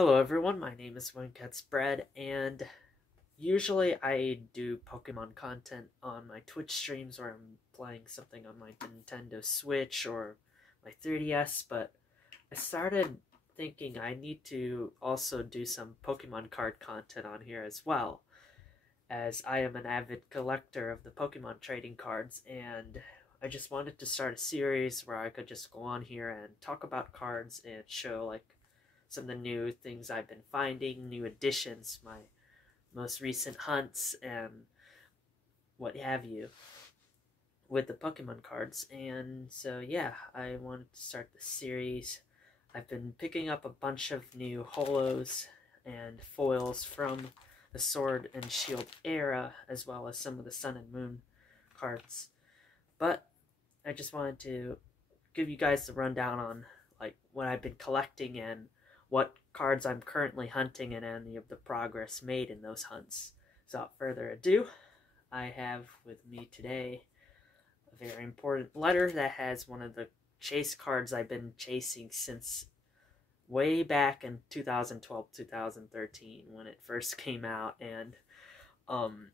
Hello everyone, my name is Spread, and usually I do Pokemon content on my Twitch streams where I'm playing something on my Nintendo Switch or my 3DS, but I started thinking I need to also do some Pokemon card content on here as well, as I am an avid collector of the Pokemon trading cards, and I just wanted to start a series where I could just go on here and talk about cards and show some of the new things I've been finding, new additions, my most recent hunts, and what have you with the Pokemon cards. And so, yeah, I wanted to start the series. I've been picking up a bunch of new holos and foils from the Sword and Shield era, as well as some of the Sun and Moon cards. But I just wanted to give you guys the rundown on what I've been collecting and what cards I'm currently hunting and any of the progress made in those hunts. So without further ado, I have with me today a very important letter that has one of the chase cards I've been chasing since way back in 2012-2013 when it first came out, and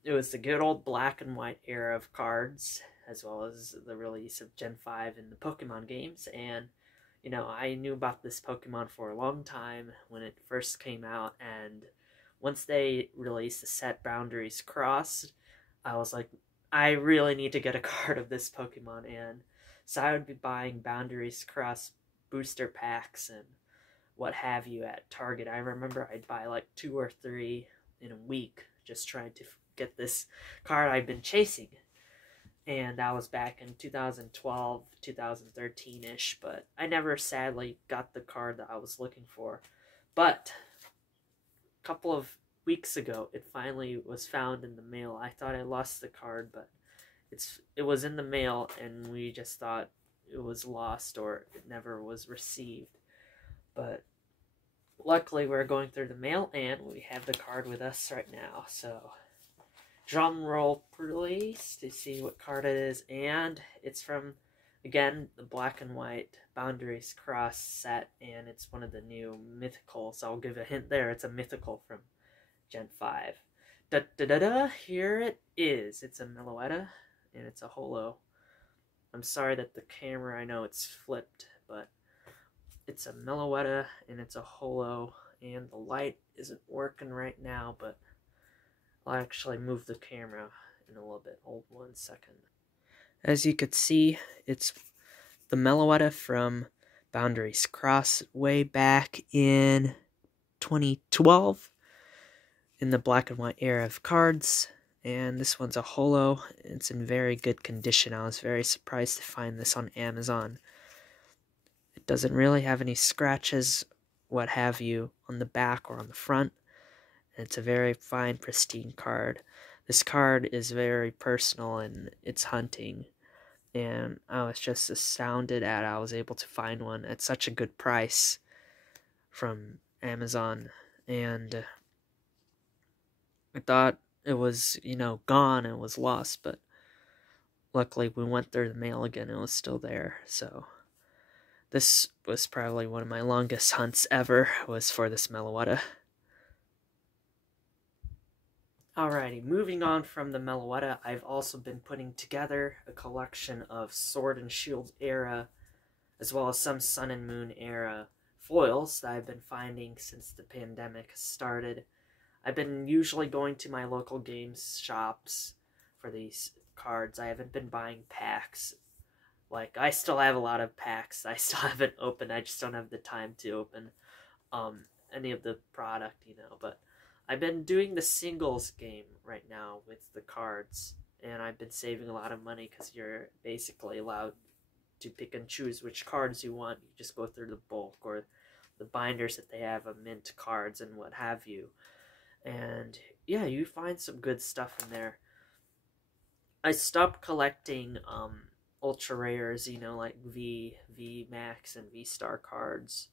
it was the good old black and white era of cards, as well as the release of Gen 5 in the Pokemon games. And I knew about this Pokemon for a long time when it first came out, and once they released the set Boundaries Crossed, I was like, I really need to get a card of this Pokemon. And so I would be buying Boundaries Cross booster packs and what have you at Target. I remember I'd buy like 2 or 3 in a week just trying to get this card I've been chasing. And that was back in 2012, 2013-ish, but I never sadly got the card that I was looking for. But a couple of weeks ago, it finally was found in the mail. I thought I lost the card, but it was in the mail, and we just thought it was lost or it never was received. But luckily, we're going through the mail, and we have the card with us right now, so drum roll please to see what card it is. And it's from, again, the black and white Boundaries Cross set, and it's one of the new mythicals. I'll give a hint there. It's a mythical from Gen 5. Here it is. It's a Meloetta, and it's a holo. I'm sorry that the camera, I know it's flipped, but it's a Meloetta, and it's a holo, and the light isn't working right now, but I'll actually move the camera in a little bit. Hold 1 second. As you could see, it's the Meloetta from Boundaries Cross way back in 2012 in the black and white era of cards. And this one's a holo. It's in very good condition. I was very surprised to find this on Amazon. It doesn't really have any scratches, what have you, on the back or on the front. It's a very fine, pristine card. This card is very personal in its hunting, and I was just astounded at I was able to find one at such a good price from Amazon. And I thought it was, gone and was lost, but luckily we went through the mail again and it was still there. So this was probably one of my longest hunts ever, was for this Meloetta. Alrighty, moving on from the Meloetta, I've also been putting together a collection of Sword and Shield era, as well as some Sun and Moon era foils that I've been finding since the pandemic started. I've been usually going to my local games shops for these cards. I haven't been buying packs. I still have a lot of packs I still haven't opened. I just don't have the time to open any of the product, but I've been doing the singles game right now with the cards, and I've been saving a lot of money because you're basically allowed to pick and choose which cards you want. You just go through the bulk or the binders that they have of mint cards and what have you. And yeah, you find some good stuff in there. I stopped collecting ultra rares, like V Max and V Star cards.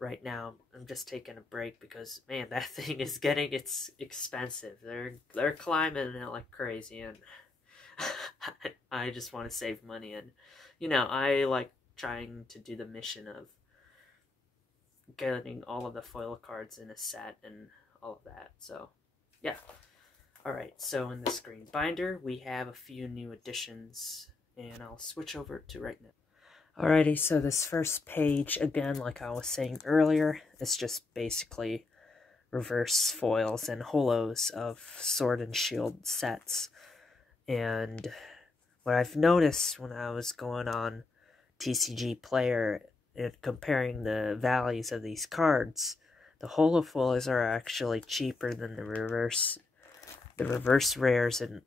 Right now, I'm just taking a break because, man, that thing is it's expensive. They're climbing it like crazy, and I just want to save money. And I like trying to do the mission of getting all of the foil cards in a set and all of that. So, yeah. Alright, so in this green binder, we have a few new additions, and I'll switch over to right now. Alrighty, so this first page, again, like I was saying earlier, is just basically reverse foils and holos of Sword and Shield sets. And what I've noticed when I was going on TCG Player and comparing the values of these cards, the holo foils are actually cheaper than the reverse rares and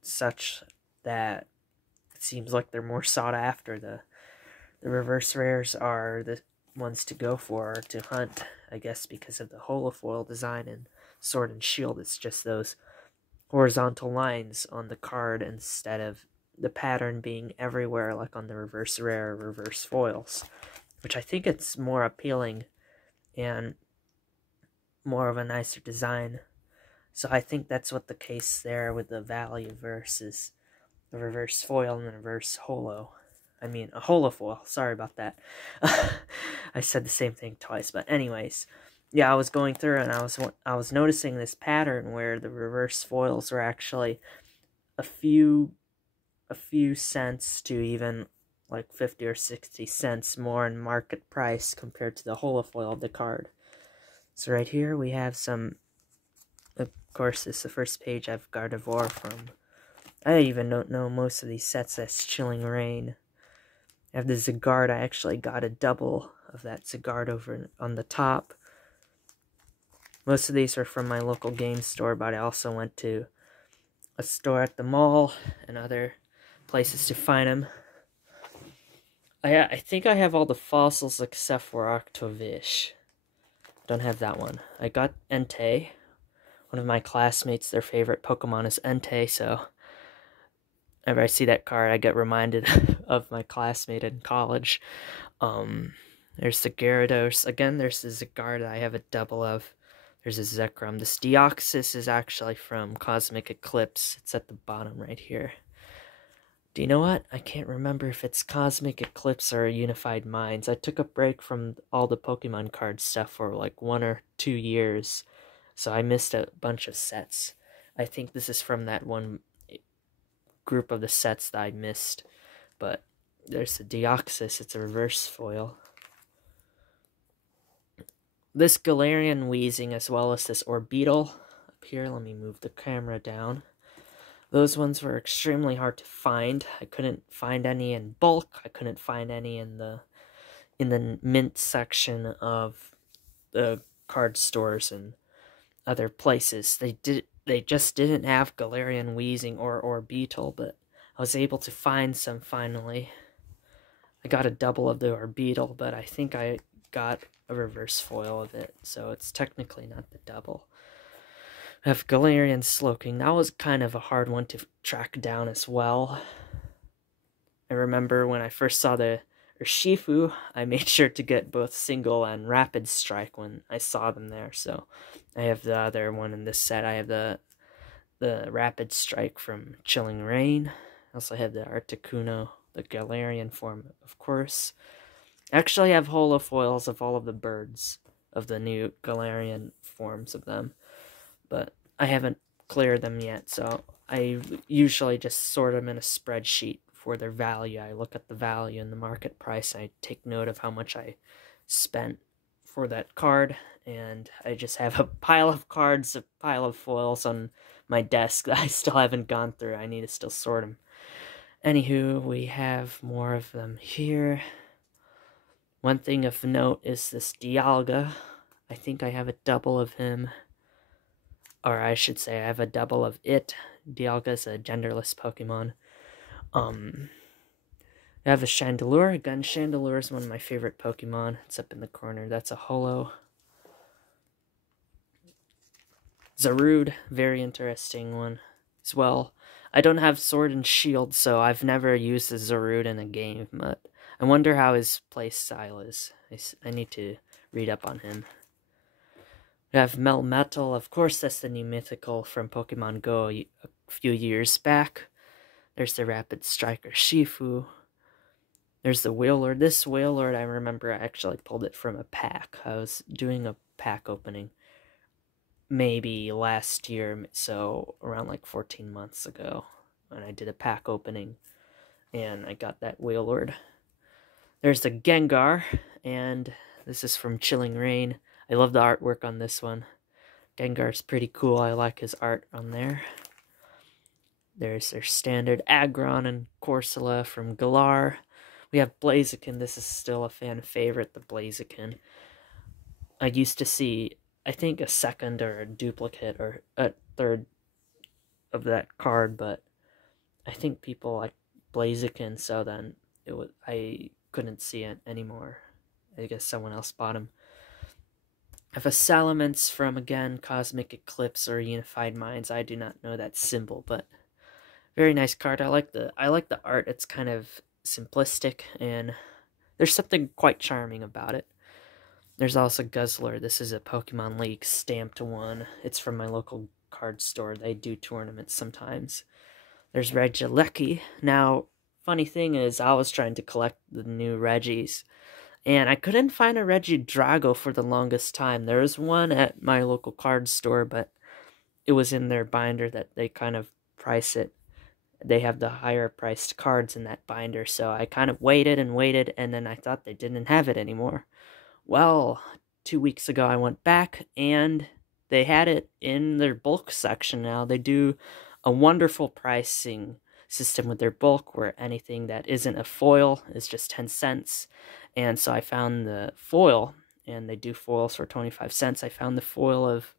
such, that it seems like they're more sought after. The reverse rares are the ones to go for, or to hunt, I guess, because of the holofoil design. And Sword and Shield, it's just those horizontal lines on the card instead of the pattern being everywhere like on the reverse rare or reverse foils, which I think it's more appealing and more of a nicer design. So I think that's what the case there with the value versus the reverse foil and the reverse holo. I mean, a holofoil. Sorry about that. I said the same thing twice. But anyways, yeah, I was going through and I was noticing this pattern where the reverse foils were actually a few cents to even like 50 or 60 cents more in market price compared to the holofoil of the card. So right here we have some. Of course, this is the first page. I have Gardevoir from. I even don't know most of these sets. That's Chilling Reign. I have the Zygarde. I actually got a double of that Zygarde over on the top. Most of these are from my local game store, but I also went to a store at the mall and other places to find them. I think I have all the fossils except for Octovish. Don't have that one. I got Entei. One of my classmates, their favorite Pokemon is Entei, so whenever I see that card, I get reminded of my classmate in college. There's the Gyarados. Again, there's the Zygarde I have a double of. There's a Zekrom. This Deoxys is actually from Cosmic Eclipse. It's at the bottom right here. Do you know what? I can't remember if it's Cosmic Eclipse or Unified Minds. I took a break from all the Pokemon card stuff for like 1 or 2 years. So I missed a bunch of sets. I think this is from that one group of the sets that I missed. But there's the Deoxys. It's a reverse foil. This Galarian Weezing, as well as this Orbeetle. Up here, let me move the camera down. Those ones were extremely hard to find. I couldn't find any in bulk. I couldn't find any in the mint section of the card stores and other places. They just didn't have Galarian Weezing or Orbeetle, but I was able to find some finally. I got a double of the Orbeetle, but I think I got a reverse foil of it, so it's technically not the double. I have Galarian Slowking. That was kind of a hard one to track down as well. I remember when I first saw the Urshifu, I made sure to get both Single and Rapid Strike when I saw them there. So I have the other one in this set. I have the Rapid Strike from Chilling Reign. I also have the Articuno, the Galarian form, of course. I actually have holofoils of all of the birds of the new Galarian forms of them, but I haven't cleared them yet, so I usually just sort them in a spreadsheet for their value. I look at the value and the market price, and I take note of how much I spent for that card, and I just have a pile of cards, a pile of foils on my desk that I still haven't gone through. I need to still sort them. Anywho, we have more of them here. One thing of note is this Dialga. I think I have a double of him. Or I should say I have a double of it. Dialga is a genderless Pokemon. I have a Chandelure. Again, Chandelure is one of my favorite Pokemon. It's up in the corner. That's a holo. Zarude, very interesting one as well. I don't have Sword and Shield, so I've never used the Zarude in a game, but I wonder how his play style is. I need to read up on him. We have Melmetal. Of course, that's the new mythical from Pokemon Go a few years back. There's the Rapid Striker Shifu. There's the Wheelord. This Wheelord, I remember I actually pulled it from a pack. I was doing a pack opening maybe last year, so around like 14 months ago, when I did a pack opening, and I got that Wheelord. There's the Gengar, and this is from Chilling Rain. I love the artwork on this one. Gengar's pretty cool. I like his art on there. There's their standard Aggron and Corsola from Galar. We have Blaziken. This is still a fan favorite, the Blaziken. I used to see, I think, a second or a duplicate or a third of that card, but I think people like Blaziken, so then I couldn't see it anymore. I guess someone else bought him. I have a Salamence from, again, Cosmic Eclipse or Unified Minds. I do not know that symbol, but very nice card. I like the art. It's kind of simplistic, and there's something quite charming about it. There's also Guzzler. This is a Pokemon League stamped one. It's from my local card store. They do tournaments sometimes. There's Regieleki. Now, funny thing is, I was trying to collect the new Regis, and I couldn't find a Regidrago for the longest time. There was one at my local card store, but it was in their binder that they kind of price it. They have the higher priced cards in that binder, so I kind of waited, and then I thought they didn't have it anymore. Well, 2 weeks ago I went back, and they had it in their bulk section now. They do a wonderful pricing system with their bulk, where anything that isn't a foil is just 10 cents. And so I found the foil, and they do foils for 25 cents. I found the foil of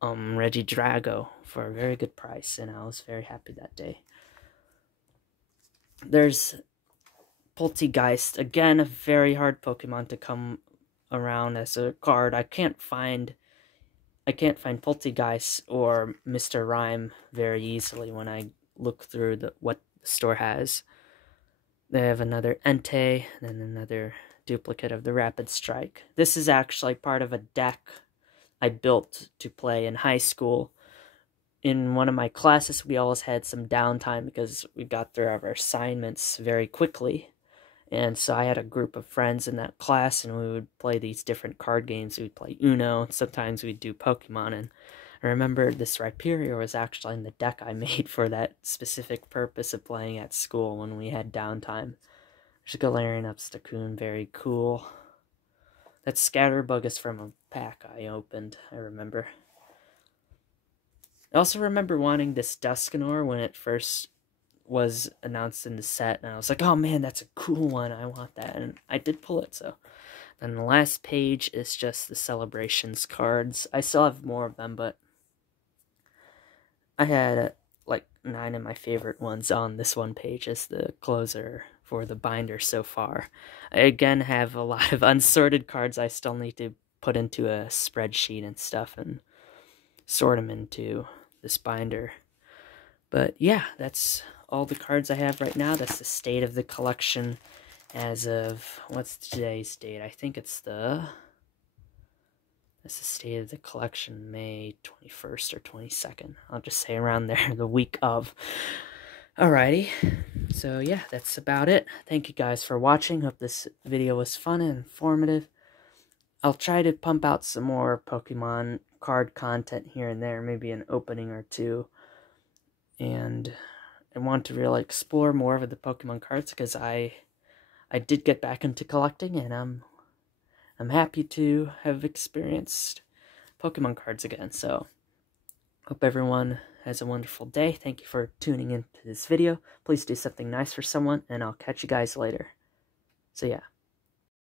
Regidrago for a very good price, and I was very happy that day. There's Poltegeist, again, a very hard Pokemon to come around as a card. I can't find Poltegeist or Mr. Rhyme very easily when I look through what the store has. They have another Entei, and another duplicate of the Rapid Strike. This is actually part of a deck I built to play in high school. In one of my classes, we always had some downtime because we got through our assignments very quickly. And so I had a group of friends in that class, and we would play these different card games. We'd play Uno, and sometimes we'd do Pokemon. And I remember this Rhyperior was actually in the deck I made for that specific purpose of playing at school when we had downtime. There's a Galarian Obstacoon, very cool. That Scatterbug is from a pack I opened, I remember. I also remember wanting this Dusknoir when it first was announced in the set, and I was like, oh man, that's a cool one, I want that, and I did pull it. So then the last page is just the Celebrations cards. I still have more of them, but I had like 9 of my favorite ones on this one page as the closer for the binder so far. I again have a lot of unsorted cards I still need to put into a spreadsheet and stuff and sort them into this binder. But yeah, that's all the cards I have right now. That's the state of the collection as of, what's today's date? I think that's the state of the collection, May 21st or 22nd. I'll just say around there, the week of. Alrighty, so yeah, that's about it. Thank you guys for watching. Hope this video was fun and informative. I'll try to pump out some more Pokemon card content here and there, maybe an opening or two. And I want to really explore more of the Pokemon cards because I did get back into collecting, and I'm happy to have experienced Pokemon cards again. So hope everyone has a wonderful day. Thank you for tuning into this video. Please do something nice for someone, and I'll catch you guys later. So yeah.